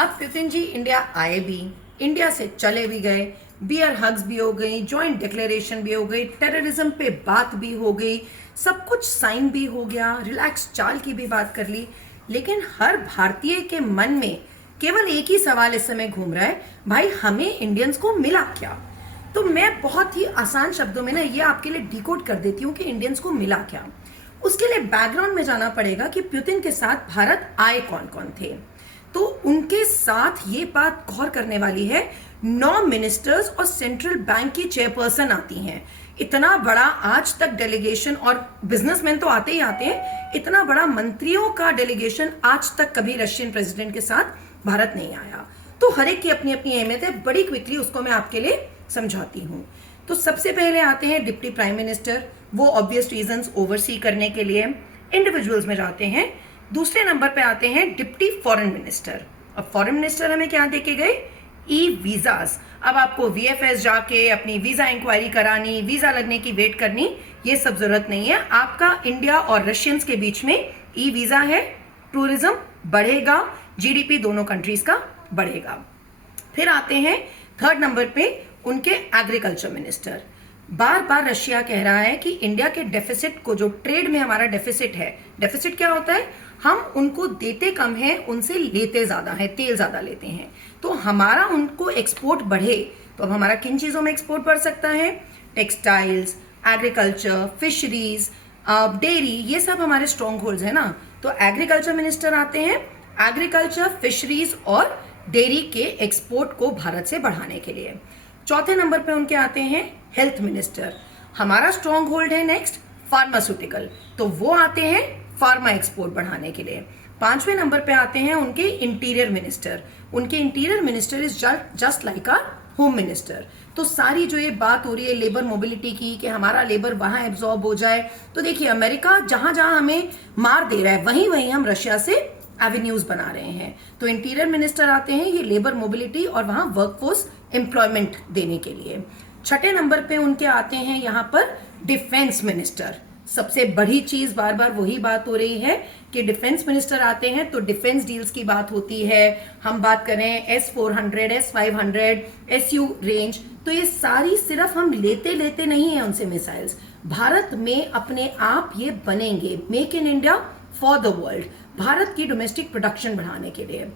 अब पुतिन जी इंडिया आए भी, इंडिया से चले भी गए, बियर हग्स भी हो गई, जॉइंट डिक्लेरेशन भी हो गई, टेररिज्म पे बात भी हो गई, सब कुछ साइन भी हो गया, रिलैक्स चाल की भी बात कर ली। लेकिन हर भारतीय के मन में केवल एक ही सवाल इस समय घूम रहा है, भाई हमें इंडियंस को मिला क्या। तो मैं बहुत ही आसान शब्दों में ना ये आपके लिए डिकोड कर देती हूँ कि इंडियंस को मिला क्या। उसके लिए बैकग्राउंड में जाना पड़ेगा कि पुतिन के साथ भारत आए कौन कौन थे। तो उनके साथ ये बात गौर करने वाली है, 9 मिनिस्टर्स और सेंट्रल बैंक की चेयरपर्सन आती हैं। इतना बड़ा आज तक डेलीगेशन, और बिजनेसमैन तो आते ही आते हैं, इतना बड़ा मंत्रियों का डेलीगेशन आज तक कभी रशियन प्रेसिडेंट के साथ भारत नहीं आया। तो हर एक की अपनी अपनी अहमियत है, बड़ी क्विकली उसको मैं आपके लिए समझाती हूँ। तो सबसे पहले आते हैं डिप्टी प्राइम मिनिस्टर, वो ऑब्वियस रीजंस ओवरसी करने के लिए इंडिविजुअल्स में जाते हैं। दूसरे नंबर पे आते हैं डिप्टी फॉरेन मिनिस्टर। अब फॉरेन मिनिस्टर हमें क्या देके गए, ई वीजास। अब आपको वीएफएस जाके अपनी वीजा इंक्वायरी करानी, वीजा लगने की वेट करनी, ये सब जरूरत नहीं है। आपका इंडिया और रशियंस के बीच में ई वीजा है, टूरिज्म बढ़ेगा, जीडीपी दोनों कंट्रीज का बढ़ेगा। फिर आते हैं थर्ड नंबर पे उनके एग्रीकल्चर मिनिस्टर। बार बार रशिया कह रहा है कि इंडिया के डेफिसिट को, जो ट्रेड में हमारा डेफिसिट है, डेफिसिट क्या होता है, हम उनको देते कम है, उनसे लेते ज्यादा है, तेल ज्यादा लेते हैं। तो हमारा उनको एक्सपोर्ट बढ़े, तो अब हमारा किन चीजों में एक्सपोर्ट बढ़ सकता है, टेक्सटाइल्स, एग्रीकल्चर, फिशरीज, डेयरी, ये सब हमारे स्ट्रॉन्ग होल्ड्स है ना। तो एग्रीकल्चर मिनिस्टर आते हैं एग्रीकल्चर, फिशरीज और डेयरी के एक्सपोर्ट को भारत से बढ़ाने के लिए। चौथे नंबर पे उनके आते हैं हेल्थ मिनिस्टर। हमारा स्ट्रॉन्ग होल्ड है नेक्स्ट फार्मास्यूटिकल, तो वो आते हैं फार्मा एक्सपोर्ट बढ़ाने के लिए। पांचवें नंबर पे आते हैं उनके इंटीरियर मिनिस्टर। उनके interior minister is just like a home minister. तो सारी जो ये बात हो रही है लेबर मोबिलिटी की, कि हमारा लेबर वहां एब्जॉर्ब हो जाए, तो देखिए अमेरिका जहां जहां हमें मार दे रहा है, वहीं वहीं हम रशिया से एवेन्यूज बना रहे हैं। तो इंटीरियर मिनिस्टर आते हैं ये लेबर मोबिलिटी और वहां वर्कफोर्स एम्प्लॉयमेंट देने के लिए। छठे नंबर पे उनके आते हैं यहाँ पर डिफेंस मिनिस्टर। सबसे बड़ी चीज, बार बार वही बात हो रही है कि डिफेंस मिनिस्टर आते हैं तो डिफेंस डील्स की बात होती है। हम बात करें S-400, S-500, SU रेंज, तो ये सारी सिर्फ हम लेते लेते नहीं है उनसे मिसाइल्स, भारत में अपने आप ये बनेंगे। Make in India for the world, Bharat की डोमेस्टिक प्रोडक्शन बढ़ाने के लिए।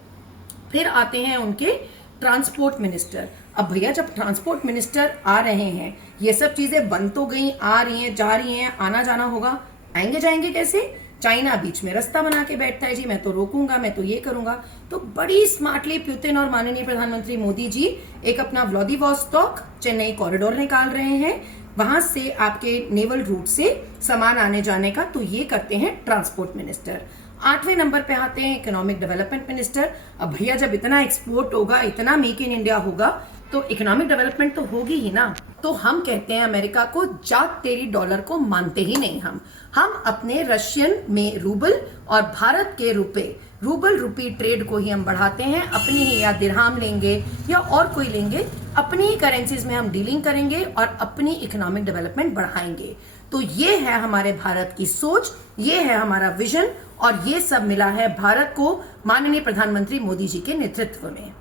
फिर आते हैं उनके ट्रांसपोर्ट मिनिस्टर। अब भैया जब ट्रांसपोर्ट मिनिस्टर आ रहे हैं, ये सब चीजें बन तो गई, आ रही हैं, जा रही हैं, आना जाना होगा, आएंगे जाएंगे कैसे। चाइना बीच में रास्ता बना के बैठता है, जी मैं तो रोकूंगा, मैं तो ये करूंगा। तो बड़ी स्मार्टली पुतिन और माननीय प्रधानमंत्री मोदी जी एक अपना व्लादिवोस्टॉक चेन्नई कॉरिडोर निकाल रहे हैं, वहां से आपके नेवल रूट से सामान आने जाने का, तो ये करते हैं ट्रांसपोर्ट मिनिस्टर। आठवें नंबर पे आते हैं इकोनॉमिक डेवलपमेंट मिनिस्टर। अब भैया जब इतना एक्सपोर्ट होगा, इतना मेक इन इंडिया होगा, तो इकोनॉमिक डेवलपमेंट तो होगी ही ना। तो हम कहते हैं अमेरिका को, जात तेरी डॉलर को मानते ही नहीं हम अपने रशियन में रूबल और भारत के रुपए, रूबल रुपी ट्रेड को ही हम बढ़ाते हैं। अपनी ही, या दिरहाम लेंगे या और कोई लेंगे, अपनी ही करेंसीज में हम डीलिंग करेंगे और अपनी इकोनॉमिक डेवलपमेंट बढ़ाएंगे। तो ये है हमारे भारत की सोच, ये है हमारा विजन, और ये सब मिला है भारत को माननीय प्रधानमंत्री मोदी जी के नेतृत्व में।